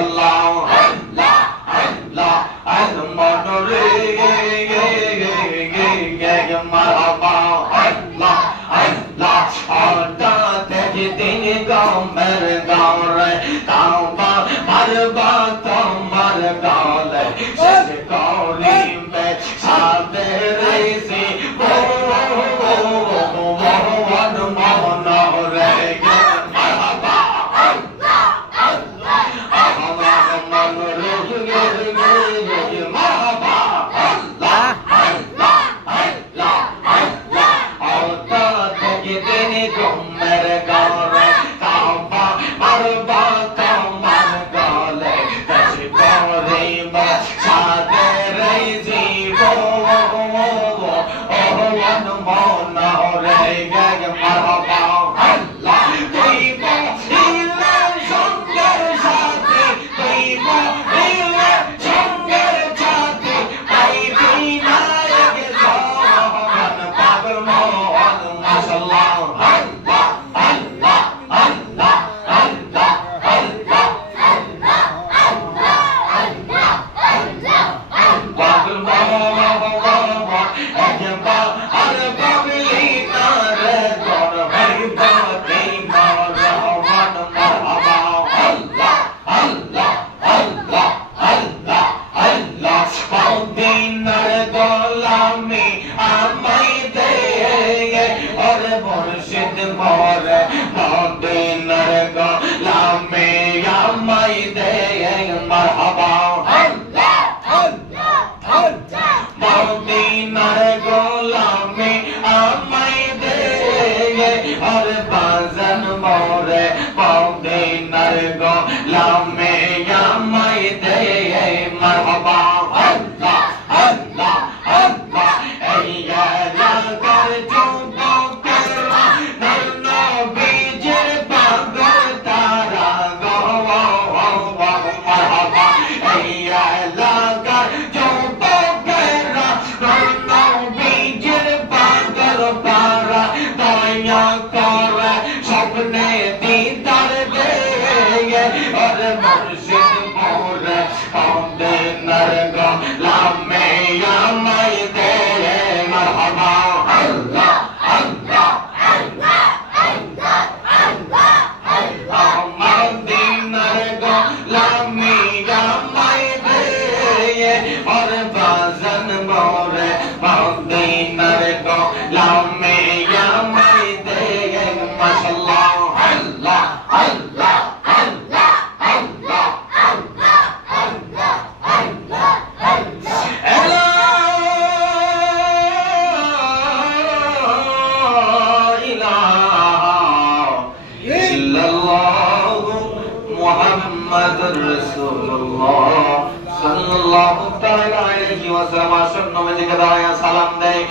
Allah, Allah, Allah, Allah, মদিনার গোলামি আমায় দে আর মুর্শিদ মোরে মদিনার গোলামি আমায় দে মারহাবা আল্লাহ আল্লাহ আল্লাহ মদিনার গোলামি আমায় দে আর বাজান মোরে মদিনার গোলামি আমায় দে মারহাবা আল্লাহ আল্লাহ আল্লাহ ইয়া লাগার যুবকেরা নবীজির পাগল তারা গো মারহাবা ইয়া লাগার যুবকেরা নবীজির পাগল তারা দয়া করে স্বপ্নে দিদার দে আর মুর্শিদ মোরে মদিনার গোলামি আমায় দে মারহাবা আল্লাহ আল্লাহ আল্লাহ আল্লাহ আল্লাহ আল্লাহ মদিনার গোলামি আমায় দে আর বাজান মোরে মদিনার গোলামি আমায় দে মাশাআল্লাহ আল্লাহ আল্লাহ আল্লাহ আল্লাহ আল্লাহ আল্লাহ আল্লাহ মুহাম্মাদুর রাসূলুল্লাহ সাল্লাল্লাহু তাআলা আলাইহি ওয়াসাল্লাম নবীজিকে দাঁড়ায়া সালাম দেয়